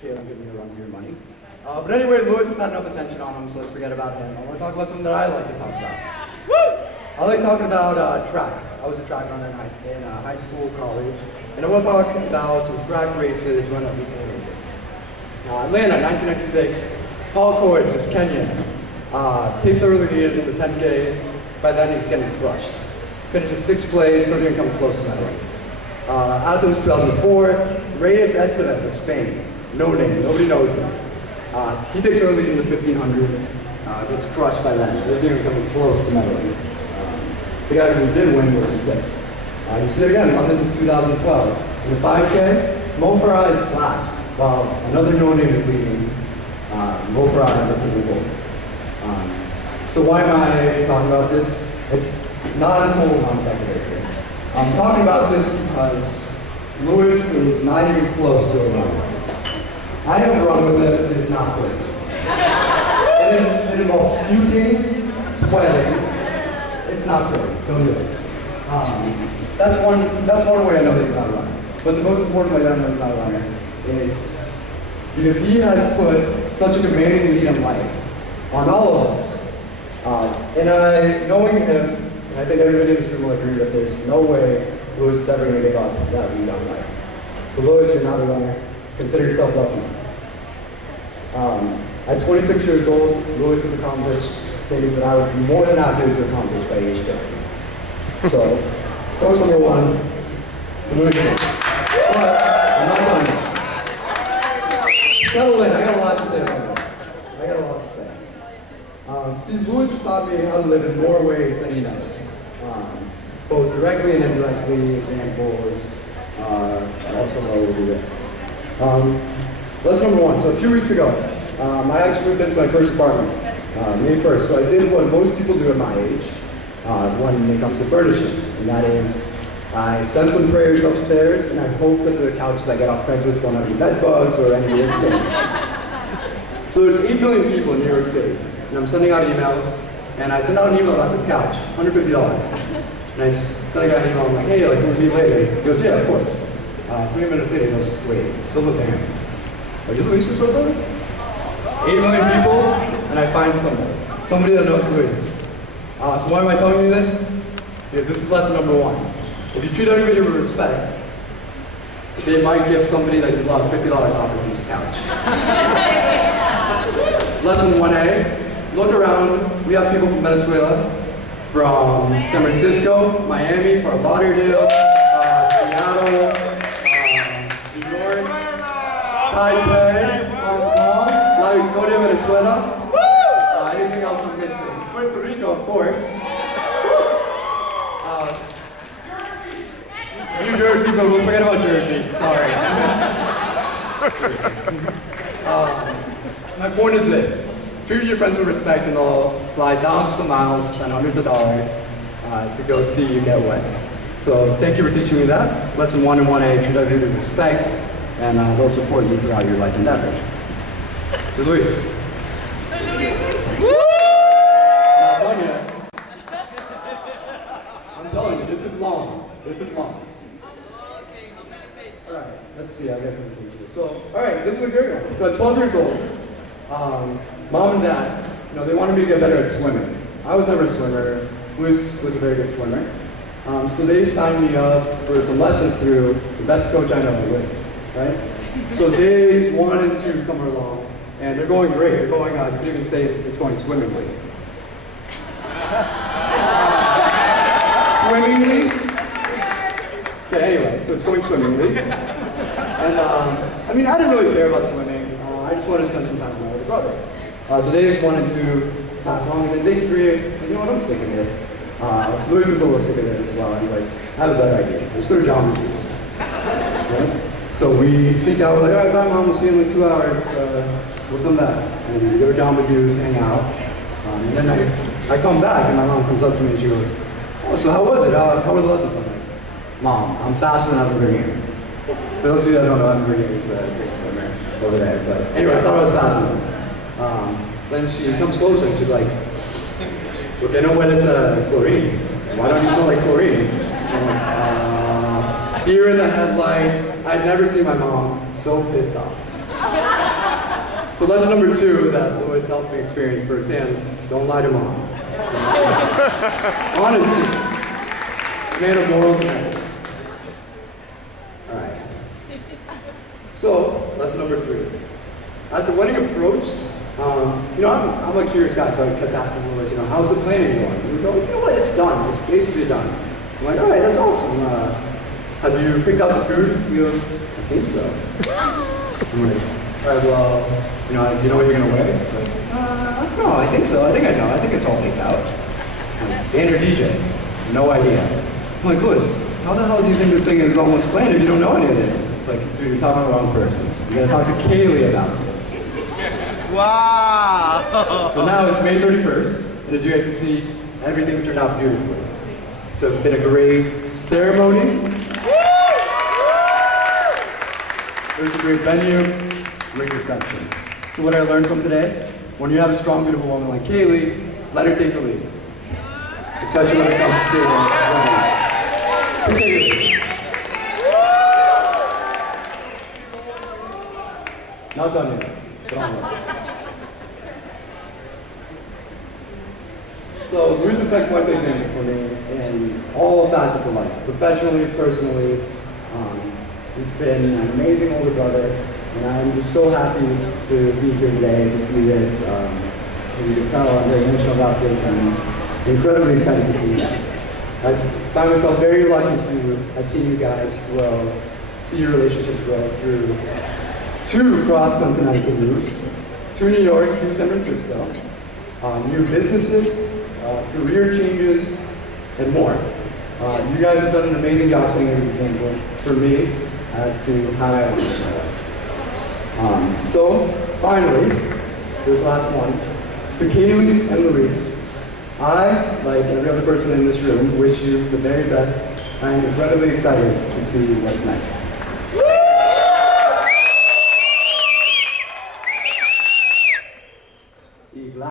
kid, I'm giving you a run for your money. But anyway, Lewis has had enough attention on him, so let's forget about him. I want to talk about something that I like to talk about. I like talking about track. I was a track runner in high school, college, and I want to talk about some track races run at these Olympics. Atlanta, 1996, Paul Coates, this Kenyan, takes the early lead in the 10K. By then, he's getting crushed. Finishes 6th place, doesn't even come close to medaling. Athens, 2004, Reyes Esteves of Spain, no name, nobody knows him. He takes early lead in the 1500, gets crushed by then, doesn't even come close to medaling. The guy who did win was in 6th. You see it again, London 2012. In the 5K, Mo Farah is last, while another no-name is leading. Mo Farah has a pretty goal. So why am I talking about this? It's not a total non-sequitur here. I'm talking about this because Lewis is not even close to a run. I have run with it, and it's not quick. It involves puking, sweating. It's not quick. Don't do it. That's one way I know that he's not a runner. But the most important way that I know he's not a runner is because he has put such a commanding lead in life on all of us. Knowing him, and I think everybody in this room will agree that there's no way Lewis is ever going to give up that lead on life. So Lewis, you're not a runner. Consider yourself lucky. At 26 years old, Lewis has accomplished things that I would be more than happy to accomplish by age 30. So, toast number one to Lewis. But I'm not done yet. Settle in, I got a lot to say about this. I got a lot to say. See, Lewis has taught me how to live in more ways than he knows. Both directly and indirectly, examples, and also how we'll do this. Lesson number one. So a few weeks ago, I actually moved into my first apartment, May 1st. So I did what most people do at my age when it comes to furnishing, and that is I send some prayers upstairs, and I hope that the couches I get off Craigslist don't have any bed bugs or any weird stains. So there's 8 million people in New York City, and I'm sending out emails, and I sent out an email about this couch, $150. And I sent a guy an email, I'm like, hey, like, can we meet later? He goes, yeah, of course. 20 minutes later, he goes, wait, Silva Barons. Are you Luis's Silva? 8 million people, and I find somebody that knows Luis. So why am I telling you this? Because this is lesson number one. If you treat everybody with respect, they might give somebody that you love $50 off of this couch. Lesson 1A, look around. We have people from Venezuela, from San Francisco, Miami, Fort Lauderdale, Seattle, New York, Taipei, Hong Kong, La Victoria, Venezuela. Anything else I'm missing? Puerto Rico, of course. New Jersey, but we'll forget about Jersey. Sorry. My point is this. Treat your friends with respect and they'll fly thousands of miles, spend hundreds of dollars to go see you get wet. So thank you for teaching me that. Lesson 1 and 1A, treat everybody with respect, and they'll support you throughout your life endeavors. To Luis. Not done yet. I'm telling you, this is long. This is long. All right, let's see. I got to continue. So, all right, this is a great one. So at 12 years old, Mom and Dad, they wanted me to get better at swimming. I was never a swimmer. Luis was a very good swimmer. So they signed me up for some lessons through the best coach I know, Luis, right? So they wanted to come along, and they're going great. They're going, you could even say it's going swimmingly. Swimmingly? Okay, anyway, so it's going swimmingly. And, I didn't really care about swimming. I just wanted to spend some time with my older brother. So they wanted to pass along, and then day 3, you know what, I'm sick of this. Luis is a little sick of it as well. He's like, I have a better idea. Let's go to Jamba Juice. Right? So we sneak out, we're like, all right, bye mom, we'll see you in like 2 hours. We'll come back. And we go to Jamba Juice, hang out. And then I come back, and my mom comes up to me and she goes, oh, so how was it? How were the lessons? I'm like, Mom, I'm faster than Evan Grenier. For those of you that don't know, Evan Grenier is a great swimmer over there. But anyway, I thought I was faster than him. Then she comes closer and she's like, okay, no, what is chlorine? Why don't you smell like chlorine? I'm like, deer in the headlights. I'd never seen my mom so pissed off. So lesson number 2 that Louis helped me experience firsthand, don't lie to mom. Honesty, man of morals and ethics. All right. So, lesson number 3. As the wedding approached, I'm a curious guy, so I kept asking Louis, how's the planning going? He would go, you know what, it's done. It's basically done. I'm like, all right, that's awesome. Have you picked out the food? He goes, I think so. I'm like, all right, well, do you know what you're going to wear? Like, no, I think so. I think I know. I think it's all picked out. Band or DJ? No idea. I'm like, Louis, how the hell do you think this thing is almost planned if you don't know any of this? Like, dude, you're talking to the wrong person. You got to talk to Kaylee about this. Wow! So now it's May 31st, and as you guys can see, everything turned out beautifully. So it's been a great ceremony. It was a great venue, great reception. So what I learned from today, when you have a strong, beautiful woman like Kaylee, let her take the lead. Especially when it comes to Kaylee. Not done yet, but almost. So Louis has set quite the example for me in all facets of life, professionally, personally. He's been an amazing older brother, and I'm just so happy to be here today to see this. As you can tell, I'm very emotional about this. I'm incredibly excited to see you guys. I find myself very lucky to have seen you guys grow, see your relationship grow through 2 cross-continental moves, 2 New York, 2 San Francisco, new businesses, career changes, and more. You guys have done an amazing job setting an example for me as to how I want to live my life. So, finally, this last one, to Kaylee and Luis, I, like every other person in this room, wish you the very best. I am incredibly excited to see what's next.